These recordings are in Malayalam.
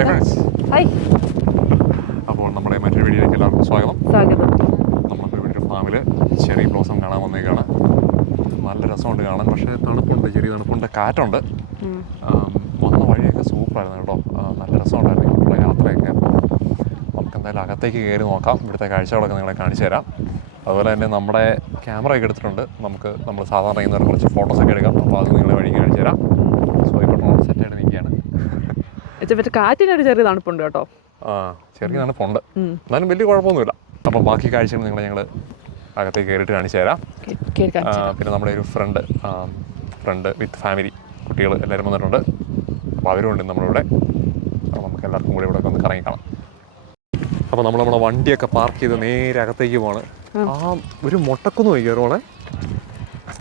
ഹായ് ഫ്രണ്ട്സ് അപ്പോൾ നമ്മുടെ മറ്റൊരു വീഡിയോയിലേക്ക് എല്ലാവർക്കും സ്വാഗതം. സ്വാഗതം. നമ്മളിപ്പോൾ ഇവിടെ ഒരു ഫാമിൽ ചെറിയ ബ്ലോസം കാണാൻ വന്നേക്കാണ്. നല്ല രസമുണ്ട് കാണാൻ പക്ഷേ തണുപ്പുണ്ട് ചെറിയ തണുപ്പുണ്ട് കാറ്റുണ്ട്. വന്ന വഴിയൊക്കെ സൂപ്പറായിരുന്നു കേട്ടോ. നല്ല രസമുണ്ടായിരുന്നു ഇങ്ങോട്ടുള്ള യാത്രയൊക്കെ. നമുക്ക് എന്തായാലും അകത്തേക്ക് കയറി നോക്കാം. ഇവിടുത്തെ കാഴ്ചകളൊക്കെ നിങ്ങളെ കാണിച്ചു തരാം. അതുപോലെ തന്നെ നമ്മുടെ ക്യാമറയൊക്കെ എടുത്തിട്ടുണ്ട്. നമുക്ക് നമ്മൾ സാധാരണ ചെയ്യുന്ന കുറച്ച് ഫോട്ടോസൊക്കെ എടുക്കാം. അപ്പോൾ അത് നിങ്ങളെ വഴി കാണിച്ചു തരാം. സോ ഇപ്പോൾ സെറ്റായിട്ട് നിൽക്കുകയാണ്. മറ്റേ കാറ്റിനൊരു ചെറിയ തണുപ്പുണ്ട് കേട്ടോ. ആ ചെറിയ തണുപ്പുണ്ട്. എന്നാലും വലിയ കുഴപ്പമൊന്നുമില്ല. അപ്പോൾ ബാക്കി കാഴ്ചകൾ നിങ്ങളെ ഞങ്ങൾ അകത്തേക്ക് കയറിയിട്ട് കാണിച്ചു തരാം. പിന്നെ നമ്മുടെ ഒരു ഫ്രണ്ട് ഫ്രണ്ട് വിത്ത് ഫാമിലി കുട്ടികൾ എല്ലാവരും വന്നിട്ടുണ്ട്. അപ്പോൾ അവരും ഉണ്ട് നമ്മളിവിടെ അപ്പോൾ നമുക്ക് എല്ലാവർക്കും കൂടി ഇവിടെ ഒന്ന് കറങ്ങി കാണാം. അപ്പോൾ നമ്മൾ നമ്മുടെ വണ്ടിയൊക്കെ പാർക്ക് ചെയ്ത് നേരെ അകത്തേക്ക് പോവാണ്. ആ. ഒരു മുട്ടക്കുന്ന് പോയി കയറുവാണേ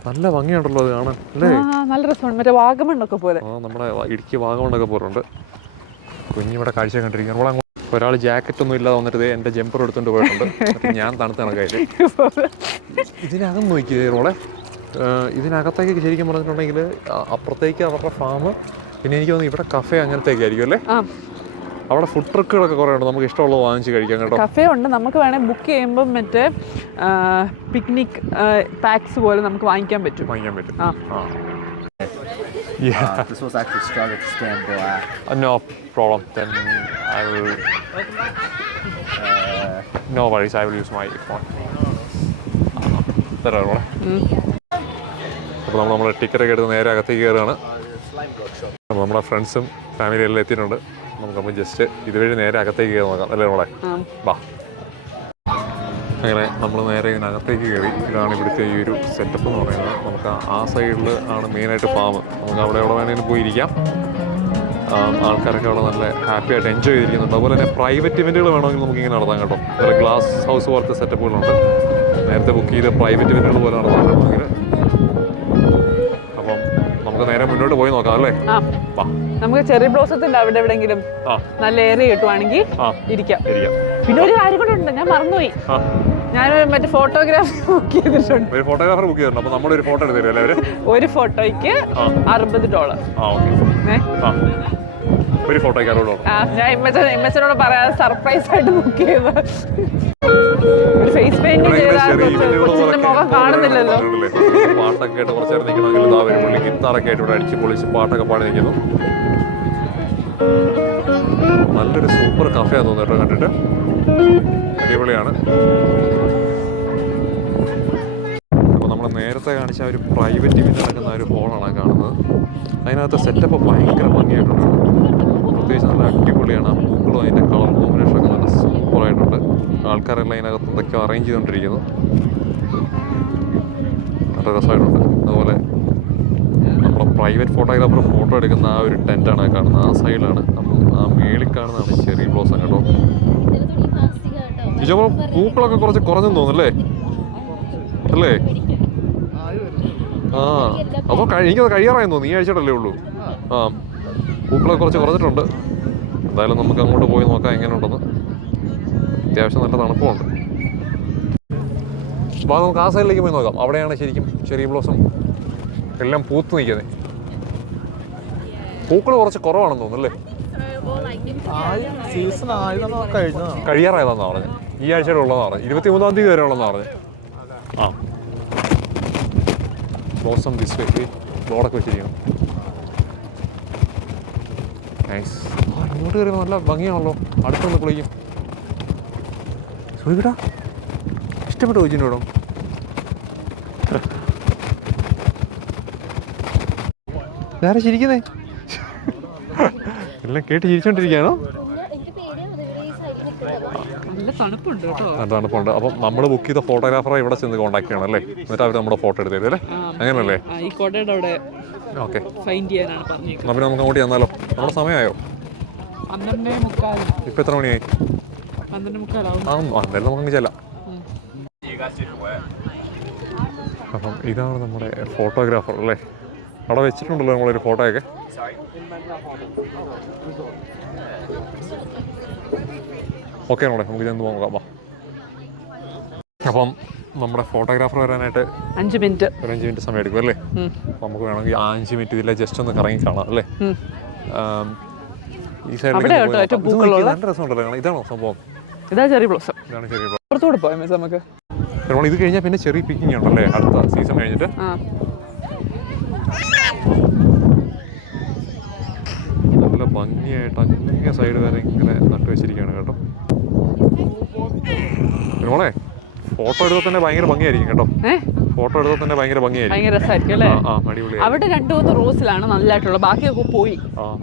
നല്ല ഭംഗിയുണ്ടല്ലോ അത് കാണാൻ അല്ലേ? നല്ല രസമാണ്. മറ്റേ വാഗമണ്ണൊക്കെ പോലെ. ആ നമ്മുടെ ഇടുക്കി വാഗമണ്ണൊക്കെ പോലുണ്ട് കുഞ്ഞിവിടെ കാഴ്ച കണ്ടിരിക്കുകയാണ് ഇവിടെ അങ്ങോട്ട് ഒരാൾ ജാക്കറ്റ് ഒന്നും ഇല്ലാതെ വന്നിട്ട് എന്റെ ജമ്പർ എടുത്തുകൊണ്ട് പോയിട്ടുണ്ട്. എന്നിട്ട് ഞാൻ തണുത്ത കണക്കായിട്ട് ഇതിനകം നോക്കിയത് റോളെ. ഇതിനകത്തേക്ക് ശരിക്കും പറഞ്ഞിട്ടുണ്ടെങ്കിൽ അപ്പുറത്തേക്ക് അവരുടെ ഫാം പിന്നെ എനിക്ക് തോന്നുന്നു ഇവിടെ കഫേ അങ്ങനത്തേക്ക് ആയിരിക്കും അല്ലേ? ആ. അവിടെ ഫുഡ് ട്രക്കുകളൊക്കെ കുറേ ഉണ്ട്. നമുക്ക് ഇഷ്ടമുള്ളത് വാങ്ങിച്ച് കഴിക്കാം കേട്ടോ. കഫേ ഉണ്ട്. നമുക്ക് വേണേൽ ബുക്ക് ചെയ്യുമ്പോൾ മറ്റേ പിക്നിക് പാക്സ് പോലെ നമുക്ക് വാങ്ങിക്കാൻ പറ്റും. വാങ്ങിക്കാൻ പറ്റും. ആ. ആ. Yeah. Uh, this was actually started to stand black. Uh, no problem. Then I will. Uh, No worries. I will use my phone. തരാം റോളെ അപ്പോൾ നമ്മൾ നമ്മുടെ ടിക്കറ്റൊക്കെ എടുത്ത് നേരെ അകത്തേക്ക് കയറുകയാണ് അപ്പോൾ നമ്മുടെ ഫ്രണ്ട്സും ഫാമിലി എല്ലാം എത്തിയിട്ടുണ്ട് നമുക്കപ്പോൾ ജസ്റ്റ് ഇതുവഴി നേരെ അകത്തേക്ക് കയറി നോക്കാം അല്ലേ നമ്മളെ ആ. അങ്ങനെ നമ്മൾ നേരെ ഇതിനകത്തേക്ക് കയറി. ഇതാണ് ഇവിടുത്തെ ഈ ഒരു സെറ്റപ്പ് എന്ന് പറയുന്നത്. നമുക്ക് ആ- സൈഡിൽ ആണ് മെയിനായിട്ട് ഫാം നമുക്ക് അവിടെ എവിടെ വേണമെങ്കിലും പോയിരിക്കാം ആൾക്കാരൊക്കെ അവിടെ നല്ല ഹാപ്പി ആയിട്ട് എൻജോയ് ചെയ്തിരിക്കുന്നുണ്ട്. അതുപോലെ തന്നെ പ്രൈവറ്റ് ഇവന്റുകൾ വേണമെങ്കിൽ നമുക്ക് ഇങ്ങനെ നടത്താം കേട്ടോ. നല്ല ഗ്ലാസ് ഹൗസ് പോലത്തെ സെറ്റപ്പുകളുണ്ട് നേരത്തെ ബുക്ക് ചെയ്ത് പ്രൈവറ്റ് ഇവന്റുകൾ പോലെ നടത്താൻ വേണമെങ്കിൽ അപ്പം നമുക്ക് നേരെ മുന്നോട്ട് പോയി നോക്കാം അല്ലേ? നമുക്ക് ചെറി ബ്ലോസത്തിന്റെ അവിടെ എവിടെയെങ്കിലും നല്ല ഏരിയ കിട്ടുവാണെങ്കിൽ ഇരിക്കാം. പിന്നെ ഒരു കാര്യം കൂടെ ഉണ്ട്. ഞാൻ മറന്നുപോയി. ഞാൻ മറ്റേ ഫോട്ടോഗ്രാഫി ബുക്ക് ചെയ്തിട്ടുണ്ട്. ഒരു ഫോട്ടോഗ്രാഫർ ബുക്ക് ചെയ്തിട്ടുണ്ട്. അപ്പോൾ നമ്മളൊരു ഫോട്ടോ എടുത്ത് തരും അല്ലേ ഒരു ഫോട്ടോയ്ക്ക്. അറുപത് ഡോളർ ആ ഓക്കെ ആ. ഒരു ഫോട്ടോയ്ക്ക് അറുപത് ഡോളർ ആ ഞാൻ ഇമ്മച്ചൻ ഇമ്മച്ചനോട് പറയാതെ സർപ്രൈസ് ആയിട്ട് ബുക്ക് ചെയ്ത ഒരു ഫേസ് പെയിന്റിങ് ചെയ്താൽ മുഖം കാണുന്നില്ലല്ലോ. പാട്ടൊക്കെ ആയിട്ട് കുറച്ച് നേരം നിൽക്കണമെങ്കിൽ ഇതാ വരും. പുള്ളി ഗിത്താറൊക്കെ ആയിട്ട് ഇവിടെ അടിച്ച് പൊളിച്ച് പാട്ടൊക്കെ പാടി നിൽക്കുന്നു. നല്ലൊരു സൂപ്പർ കഫേ തോന്നുന്നു കേട്ടോ കണ്ടിട്ട്. അടിപൊളിയാണ്. അപ്പോൾ നമ്മൾ നേരത്തെ കാണിച്ച ഒരു പ്രൈവറ്റ് ഇവന്റ് നടക്കുന്ന ഒരു ഹോളാണ് കാണുന്നത്. അതിനകത്ത് സെറ്റപ്പ് ഭയങ്കര ഭംഗിയായിട്ടുണ്ട്. പ്രത്യേകിച്ച് നല്ല അടിപൊളിയാണ്. പൂക്കളും അതിന്റെ കളർ കോമ്പിനേഷനൊക്കെ നല്ല സൂപ്പറായിട്ടുണ്ട് ആൾക്കാരെല്ലാം അതിനകത്ത് എന്തൊക്കെയോ അറേഞ്ച് ചെയ്തുകൊണ്ടിരിക്കുന്നു. നല്ല രസമായിട്ടുണ്ട്. അതുപോലെ നമ്മുടെ പ്രൈവറ്റ് ഫോട്ടോഗ്രാഫർ ഫോട്ടോ എടുക്കുന്ന ആ ഒരു ടെന്റാണ് കാണുന്നത്. ആ സൈഡിലാണ് അപ്പം ആ മേളിൽ കാണുന്നതാണ് ചെറിയ ബ്ലോസം കേട്ടോ. ഇജപ്പോ പൂക്കളൊക്കെ കുറച്ച് കുറഞ്ഞെന്ന് തോന്നുന്നല്ലേ? അല്ലേ? ആ അപ്പോൾ എനിക്കത് കഴിയാറായെന്ന് തോന്നുന്നു. ഈ ആഴ്ചയുടെ ഉള്ളൂ. ആ പൂക്കളൊക്കെ കുറച്ച് കുറഞ്ഞിട്ടുണ്ട്. എന്തായാലും നമുക്ക് അങ്ങോട്ട് പോയി നോക്കാം എങ്ങനെയുണ്ടെന്ന്. അത്യാവശ്യം നല്ല തണുപ്പുമുണ്ട് അപ്പോൾ നമുക്ക് ആ സൈഡിലേക്ക് പോയി നോക്കാം. അവിടെയാണ് ശരിക്കും ചെറിയ ബ്ലോസം എല്ലാം പൂത്ത് നിൽക്കുന്നത്. പൂക്കൾ കുറച്ച് കുറവാണെന്ന് തോന്നുന്നു അല്ലേ? സീസൺ ആയതെന്നോ കഴിഞ്ഞോ? കഴിയാറായതാണെന്ന് പറഞ്ഞു. ഈ ആഴ്ചയുടെ പറഞ്ഞു. ഇരുപത്തി മൂന്നാം തീയതി വരെ ഉള്ളതെന്ന് പറഞ്ഞു. ആ. ബോസം വേ ബോർഡൊക്കെ വെച്ചിരിക്കണം നൈസ് ആ ഇങ്ങോട്ട് കയറി നല്ല ഭംഗിയാണല്ലോ. അടുത്തൊന്ന് കുളിക്കും. സുഖിട്ടാ ഇഷ്ടപ്പെട്ടു കൊച്ചിനോടും വേറെ ചിരിക്കുന്നേ? എല്ലാം കേട്ട് ചിരിച്ചോണ്ടിരിക്കുകയാണോ? നല്ല തണുപ്പുണ്ട് അപ്പം നമ്മൾ ബുക്ക് ചെയ്ത ഫോട്ടോഗ്രാഫറെ ഇവിടെ ചെന്ന് കോൺടാക്ട് ചെയ്യണം അല്ലേ? എന്നിട്ട് അവർ നമ്മുടെ ഫോട്ടോ എടുത്ത് തരും അല്ലേ? അങ്ങനല്ലേ ഓക്കെ. ഫൈൻഡ് ചെയ്യാനാണ് പറഞ്ഞേക്കുന്നത് എന്നാൽ നമുക്ക് അങ്ങോട്ട് ചെന്നാലോ? നമ്മുടെ സമയമായോ? ഇപ്പൊ എത്ര മണിയായി? എന്തായാലും നമുക്ക് ചെല്ലാം. അപ്പം ഇതാണ് നമ്മുടെ ഫോട്ടോഗ്രാഫർ അല്ലേ? അവിടെ വെച്ചിട്ടുണ്ടല്ലോ നമ്മളൊരു ഫോട്ടോയൊക്കെ. ഓക്കെ നമ്മളെ നമുക്ക് ചെന്ന് നോക്കാം വാ. അപ്പം നമ്മുടെ ഫോട്ടോഗ്രാഫർ വരാനായിട്ട് അഞ്ച് മിനിറ്റ്. ഒരു അഞ്ച് മിനിറ്റ് സമയം എടുക്കും അല്ലേ. നമുക്ക് വേണമെങ്കിൽ ആ അഞ്ച് മിനിറ്റ് ഇതിലെ ജസ്റ്റ് ഒന്ന് കറങ്ങി കാണാം അല്ലേ? ഈ സൈഡിൽ നല്ല രസമുണ്ടല്ലോ. ഇതാണോ സംഭവം? ഇതാ ചെറിയ ബ്ലോസം ഇതാണ് ചെറിയ പുറത്തുകൂടെ പോയാൽ മിസ് നമുക്ക്? ഇത് കഴിഞ്ഞാൽ പിന്നെ ചെറിയ പിക്കിംഗ് ഉണ്ടല്ലേ? അടുത്ത സീസൺ കഴിഞ്ഞിട്ട്? നല്ല ഭംഗിയായിട്ട് അങ്ങേ സൈഡ് വരെ ഇങ്ങനെ നട്ടു വെച്ചിരിക്കുകയാണ് കേട്ടോ. മോളെ ഫോട്ടോ എടുത്താൽ തന്നെ ഭയങ്കര ഭംഗിയായിരിക്കും കേട്ടോ. ഫോട്ടോ എടുത്താൽ തന്നെ ഭയങ്കര ഭംഗിയായിരിക്കും. ഭയങ്കര രസമായിരിക്കും അല്ലേ? അവിടെ രണ്ടു മൂന്ന് റോസിലാണ് നല്ലതായിട്ടുള്ളത്. ബാക്കിയൊക്കെ പോയി.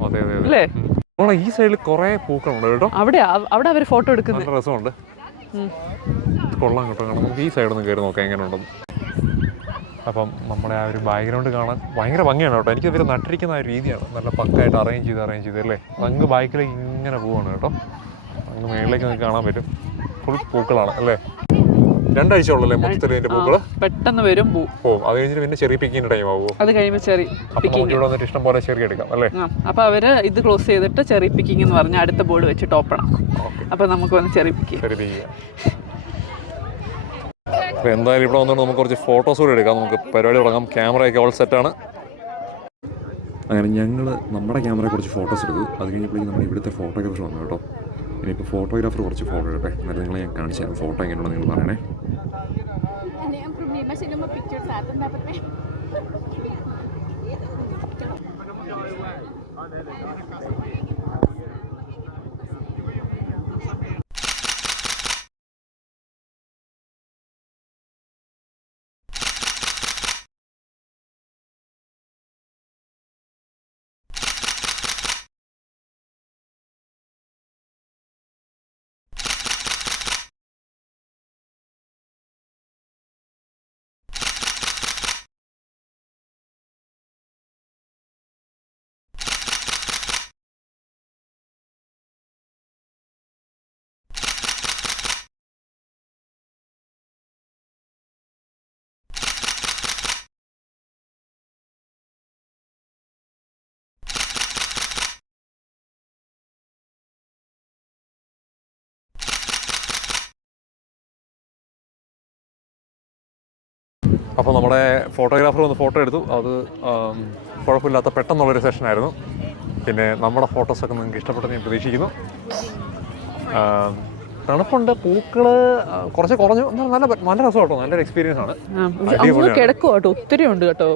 അതെ അതെ അല്ലേ. മോളെ ഈ സൈഡിൽ കുറെ പൂക്കളുണ്ട് കേട്ടോ. അവിടെ അവിടെ അവർ ഫോട്ടോ എടുക്കുന്നത് രസമുണ്ട്. കൊള്ളാം കേട്ടോ. നമുക്ക് ഈ സൈഡ് ഒന്ന് കയറി നോക്കാം എങ്ങനെയുണ്ടെന്ന്. അപ്പം നമ്മുടെ ആ ഒരു ബാക്ക്ഗ്രൗണ്ട് കാണാൻ ഭയങ്കര ഭംഗിയാണ് കേട്ടോ. എനിക്ക് ഇവർ നട്ടിരിക്കുന്ന ആ ഒരു രീതിയാണ്. നല്ല പക്കായിട്ട് അറേഞ്ച് ചെയ്ത് അറേഞ്ച് ചെയ്ത് അല്ലേ? അങ്ങ് ബാക്കിലേക്ക് ഇങ്ങനെ പോവാണ് കേട്ടോ. അങ്ങ് മേളിലേക്ക് നിങ്ങൾക്ക് കാണാൻ പറ്റും. ഫുൾ പൂക്കളാണ് അല്ലേ? രണ്ടാഴ്ച ഉള്ളല്ലേ മൊത്തത്തിൽ ഇതിന്റെ പൂക്കൾ പെട്ടെന്ന് വരും പൂ. ഓ അത് കഴിഞ്ഞിട്ട് പിന്നെ ചെറിയ പിക്കിന്റെ ടൈം ആവുമോ? അത് കഴിയുമ്പോൾ ചെറിയ പിക്കിംഗ് ഇവിടെ വന്നിട്ട് ഇഷ്ടം പോലെ ചെറിയ എടുക്കാം അല്ലേ? അപ്പൊ അവർ ഇത് ക്ലോസ് ചെയ്തിട്ട് ചെറിയ പിക്കിംഗ് എന്ന് പറഞ്ഞ അടുത്ത ബോർഡ് വെച്ചിട്ട് ഓപ്പൺ ആക്കും. അപ്പോൾ നമുക്ക് വന്ന് ചെറിയ പിക്കിംഗ് ചെറിയ പിക്ക് അപ്പോൾ എന്തായാലും ഇവിടെ വന്നിട്ട് നമുക്ക് കുറച്ച് ഫോട്ടോസ് കൂടെ എടുക്കാം. നമുക്ക് പരിപാടി തുടങ്ങാം. ക്യാമറയൊക്കെ ഓൾ സെറ്റാണ് അങ്ങനെ ഞങ്ങൾ നമ്മുടെ ക്യാമറയെ കുറച്ച് ഫോട്ടോസ് എടുത്തു. അത് കഴിഞ്ഞപ്പോഴേക്കും നമ്മുടെ ഇവിടുത്തെ ഫോട്ടോഗ്രാഫർ വന്നു കേട്ടോ. ഇനിയിപ്പോൾ ഫോട്ടോഗ്രാഫർ കുറച്ച് ഫോട്ടോ എടുക്കട്ടെ. എന്നാലും നിങ്ങളെ ഞാൻ കാണിച്ചു തരാം. ഫോട്ടോ എങ്ങനെയുണ്ടോ നിങ്ങൾ പറയണേ. ang അപ്പോൾ നമ്മുടെ ഫോട്ടോഗ്രാഫർ വന്ന് ഫോട്ടോ എടുത്തു. അത് കുഴപ്പമില്ലാത്ത പെട്ടെന്നുള്ളൊരു സെഷനായിരുന്നു. പിന്നെ നമ്മുടെ ഫോട്ടോസൊക്കെ നിങ്ങൾക്ക് ഇഷ്ടപ്പെട്ടെന്ന് ഞാൻ പ്രതീക്ഷിക്കുന്നു. തണുപ്പുണ്ട് പൂക്കൾ കുറച്ച് കുറഞ്ഞു. നല്ല നല്ല രസം കേട്ടോ നല്ലൊരു എക്സ്പീരിയൻസ് ആണ്. കിടക്കും കേട്ടോ. ഒത്തിരി ഉണ്ട് കേട്ടോ.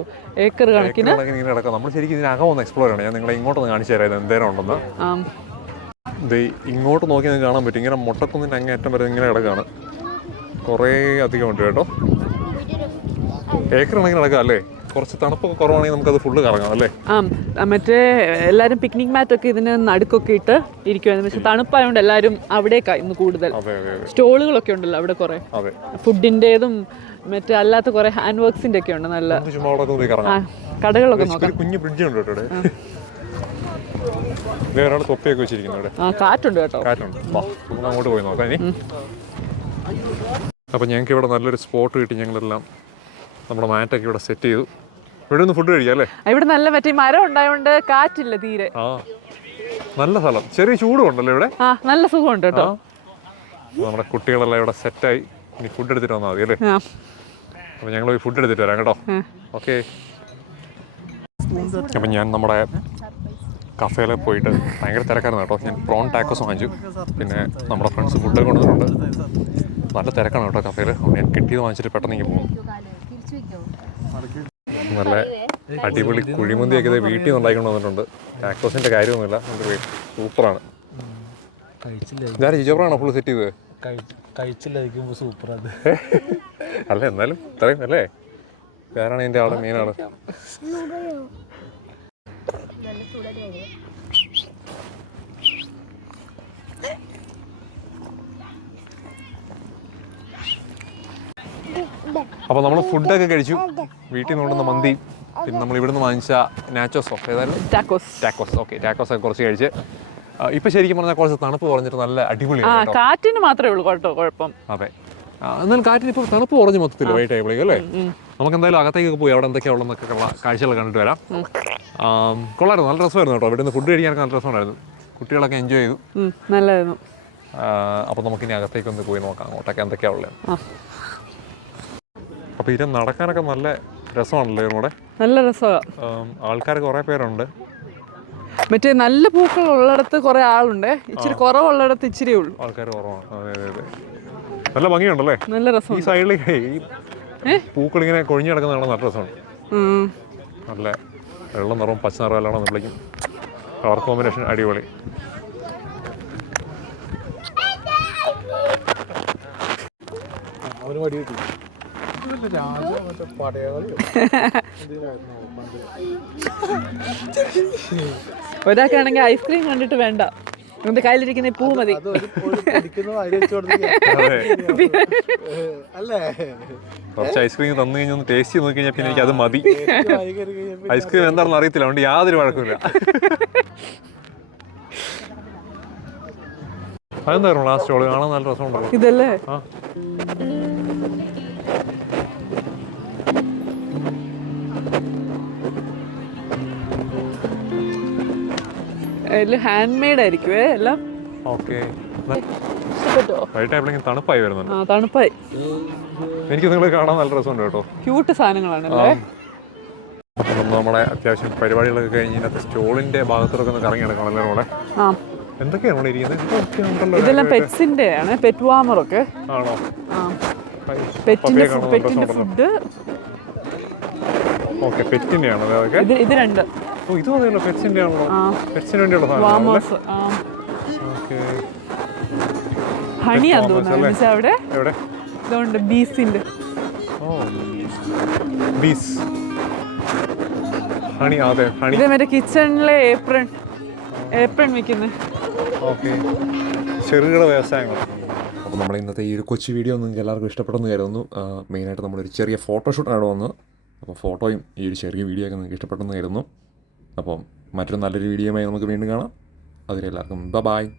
ഏക്കർ കണക്കിന്. ഇങ്ങനെ കിടക്കാം. നമ്മൾ ശരിക്കും ഇതിനകം ഒന്ന് എക്സ്പ്ലോർ ചെയ്യണം. ഞാൻ നിങ്ങളെ ഇങ്ങോട്ടൊന്ന് കാണിച്ചു തരാം ഇത് എന്തേരം ഉണ്ടെന്ന്. ഇത് ഇങ്ങോട്ട് നോക്കി നിങ്ങൾക്ക് കാണാൻ പറ്റും. ഇങ്ങനെ മുട്ടക്കുന്നിന്റെ അങ്ങേറ്റം വരെ ഇങ്ങനെ കിടക്കാണ്. കുറേ അധികം ഉണ്ട് കേട്ടോ. ഏക്കർ കണക്കിന് കിടക്കാം അല്ലേ? കുറച്ച് തണുപ്പൊക്കെ കുറവാണെങ്കിൽ നമുക്കത് ഫുള്ള് കറങ്ങാം അല്ലേ? ആ, മറ്റേ എല്ലാവരും പിക്നിക് മാറ്റൊക്കെ ഇതിന് നടുക്കൊക്കെ ഇട്ട് ഇരിക്കുവായിരുന്നു. പക്ഷെ തണുപ്പായതുകൊണ്ട് എല്ലാവരും അവിടേക്കാ ഇന്ന് കൂടുതൽ. സ്റ്റോളുകളൊക്കെ ഉണ്ടല്ലോ അവിടെ കുറേ. ഫുഡിന്റെതും മറ്റേ അല്ലാത്ത കുറേ ഹാൻഡ് വർക്ക്സിന്റെ ഒക്കെ ഉണ്ട് നല്ല. കടകളൊക്കെ നോക്കാം. കുഞ്ഞു ബ്രിഡ്ജ് ഉണ്ട് കേട്ടോ ഇവിടെ. തൊപ്പിയൊക്കെ വെച്ചിരിക്കുന്നു ആ കാറ്റുണ്ട് കേട്ടോ. കാറ്റുണ്ട്. അങ്ങോട്ട് പോയി നോക്കാം ഇനി. അപ്പം ഞങ്ങൾക്ക് ഇവിടെ നല്ലൊരു സ്പോട്ട് കിട്ടി ഞങ്ങളെല്ലാം. നമ്മുടെ മാറ്റൊക്കെ ഇവിടെ സെറ്റ് ചെയ്തു. ഇവിടെ ഫുഡ് കഴിക്കാം അല്ലേ? ഇവിടെ നല്ല മറ്റേ മരം ഉണ്ടായതുകൊണ്ട് കാറ്റില്ല തീരെ. ആ നല്ല സ്ഥലം. ചെറിയ ചൂടും ഉണ്ടല്ലോ ഇവിടെ? ആ നല്ല സുഖമുണ്ട് കേട്ടോ. നമ്മുടെ കുട്ടികളെല്ലാം ഇവിടെ സെറ്റായി ഇനി ഫുഡ് എടുത്തിട്ട് വന്നാൽ മതി അല്ലേ? അപ്പൊ അപ്പോൾ ഞങ്ങൾ പോയി ഫുഡ് എടുത്തിട്ട് വരാം കേട്ടോ. ഓക്കെ അപ്പം ഞാൻ നമ്മുടെ കഫേയിൽ പോയിട്ട് ഭയങ്കര തിരക്കായിരുന്നു കേട്ടോ. ഞാൻ പ്രോൺ ടാക്കോസ് വാങ്ങിച്ചു. പിന്നെ നമ്മുടെ ഫ്രണ്ട്സ് ഫുഡൊക്കെ കൊണ്ടുവന്നിട്ടുണ്ട്. നല്ല തിരക്കാണ് കേട്ടോ കഫേയിൽ ഞാൻ കിട്ടിയത് വാങ്ങിച്ചിട്ട് പെട്ടെന്ന് ഇങ്ങനെ പോകും. നല്ല അടിപൊളി കുഴിമന്തിയൊക്കെ ഒക്കെ വീട്ടിൽ നിന്ന് ഉണ്ടാക്കി വന്നിട്ടുണ്ട്. ടാക്കോസിന്റെ കാര്യമൊന്നുമില്ല. നല്ല സൂപ്പറാണ്. കഴിച്ചില്ല. ഇതാരും ജിജോറാണോ ഫുൾ സെറ്റ് ചെയ്തത്? കഴിച്ചില്ലായിരിക്കുമ്പോൾ സൂപ്പർ അത് അല്ല എന്നാലും ഇത്രയും അല്ലേ? വേറാണ് എന്റെ ആളെ മെയിനാണ് അപ്പോൾ നമ്മൾ ഫുഡൊക്കെ കഴിച്ചു. വീട്ടിൽ നിന്ന് കൊണ്ടുവന്ന മന്തി. പിന്നെ നമ്മൾ ഇവിടുന്ന് വാങ്ങിച്ച നാച്ചോസോ ഏതായാലും ടാക്കോസ് ടാക്കോസ് ഓക്കെ ടാക്കോസ് ഒക്കെ കുറച്ച് കഴിച്ച്. ഇപ്പൊ ശരിക്കും പറഞ്ഞാൽ കുറച്ച് തണുപ്പ് കുറഞ്ഞിട്ട് നല്ല ആ അടിപൊളിയാണ് കാറ്റിന് മാത്രമേ ഉള്ളൂ കേട്ടോ കുഴപ്പം. അതെ. എന്നാലും കാറ്റിന് ഇപ്പോൾ തണുപ്പ് കുറഞ്ഞ് മൊത്തത്തിൽ വൈകിട്ട് ആയപ്പോഴേക്കും അല്ലേ? നമുക്ക് എന്തായാലും അകത്തേക്ക് പോയി അവിടെ എന്തൊക്കെയാ ഉള്ളതെന്നൊക്കെ ഉള്ള കാഴ്ചകൾ കണ്ടിട്ട് വരാം. കൊള്ളായിരുന്നു. നല്ല രസമായിരുന്നു കേട്ടോ. ഇവിടെ നിന്ന് ഫുഡ് കഴിക്കാനൊക്കെ നല്ല രസമുണ്ടായിരുന്നു. കുട്ടികളൊക്കെ എൻജോയ് ചെയ്തു. നല്ലതായിരുന്നു. അപ്പോൾ നമുക്കിനി അകത്തേക്ക് ഒന്ന് പോയി നോക്കാം. അങ്ങോട്ടൊക്കെ എന്തൊക്കെയാ ഉള്ളത് അപ്പോൾ ഇത് നടക്കാനൊക്കെ നല്ല രസമാണല്ലോ ഇവിടെ നല്ല രസമാണ് ആൾക്കാർ കുറേ പേരുണ്ട്. മറ്റേ നല്ല പൂക്കൾ ഉള്ളിടത്ത് കുറെ ആളുണ്ട്. ഇച്ചിരി കുറവുള്ളിടത്ത് ഇച്ചിരി ഉള്ളൂ. ആൾക്കാർ കുറവാണ്. അതെ അതെ അതെ. നല്ല ഭംഗിയുണ്ടല്ലേ? നല്ല രസം ഈ സൈഡിൽ ഈ? പൂക്കൾ ഇങ്ങനെ കൊഴിഞ്ഞു കിടക്കുന്ന കാണാൻ നല്ല രസമാണ് നല്ല വെള്ളം നിറവും പച്ച നിറവും എല്ലാം നമ്മളേക്കും കളർ കോമ്പിനേഷൻ അടിപൊളി. അവനും അടി കിട്ടി. ഒരാൾക്കാണെങ്കിൽ ഐസ്ക്രീം കണ്ടിട്ട് വേണ്ട. എന്റെ കയ്യിലിരിക്കുന്ന ഈ പൂ മതി. കുറച്ച് ഐസ്ക്രീം തന്നു കഴിഞ്ഞാൽ ഒന്ന് ടേസ്റ്റ് ചെയ്ത് നോക്കി കഴിഞ്ഞാൽ പിന്നെ എനിക്ക് അത് മതി. ഐസ്ക്രീം എന്താണെന്ന് അറിയത്തില്ല. അതുകൊണ്ട് യാതൊരു വഴക്കില്ല അതെന്തായിരുന്നു ലാസ്റ്റ് സ്റ്റോൾ കാണാൻ നല്ല രസമുണ്ടോ ഇതല്ലേ? അതിൽ ഹാൻഡ് മെയ്ഡ് ആയിരിക്കുവേ എല്ലാം ഓക്കെ. തണുപ്പായി വരുന്നുണ്ട്. ആ തണുപ്പായി. എനിക്ക് നിങ്ങൾ കാണാൻ നല്ല രസമുണ്ട് കേട്ടോ. ക്യൂട്ട് സാധനങ്ങളാണല്ലേ? നമ്മളെ അത്യാവശ്യം പരിപാടികളൊക്കെ കഴിഞ്ഞ് ഇതിനകത്ത് സ്റ്റോളിന്റെ ഭാഗത്തോടൊക്കെ ഒന്ന് കറങ്ങി നടക്കണം നമ്മളെ എന്തൊക്കെയാണ് ഇരിക്കുന്നത്? ഇതെല്ലാം പെറ്റ്സിന്റെ ആണ്. പെറ്റ് ഒക്കെ. ആണോ. പെറ്റിന്റെ പെറ്റിന്റെ ഫുഡ് ഓക്കെ പെറ്റിന്റെ ആണോ ഇത് ഇത് രണ്ട്. ഓ ഇത് മതിയല്ലോ പെറ്റ്സിന്റെ ആണല്ലോ ആ. പെറ്റ്സിന് വേണ്ടിയുള്ള വാമേഴ്സ് ഓക്കെ. ഹണിയാന്ന് farmers തോന്നുന്നു. അവിടെ? എവിടെ? ഇതുകൊണ്ട് ബീസിന്റെ. ഓ ബീസ്. ഹണി അതെ ഹണി. ഇത് മറ്റേ കിച്ചണിലെ ഏപ്രൺ ഏപ്രൺ വെക്കുന്നത് ഓക്കെ. ചെറുകിട വ്യവസായങ്ങൾ. അപ്പോൾ നമ്മുടെ ഇന്നത്തെ ഈ ഒരു കൊച്ചു വീഡിയോ നിങ്ങൾക്ക് എല്ലാവർക്കും ഇഷ്ടപ്പെട്ടെന്ന് കരുതുന്നു. മെയിനായിട്ട് നമ്മളൊരു ചെറിയ ഫോട്ടോഷൂട്ടാണ് വന്നത്. അപ്പോൾ ഫോട്ടോയും ഈ ഒരു ചെറിയ വീഡിയോ ഒക്കെ നിങ്ങൾക്ക് ഇഷ്ടപ്പെട്ടെന്ന് കരുതുന്നു. അപ്പോൾ മറ്റൊരു നല്ലൊരു വീഡിയോയുമായി നമുക്ക് വീണ്ടും കാണാം. അതിലെല്ലാവർക്കും ബ ബായ്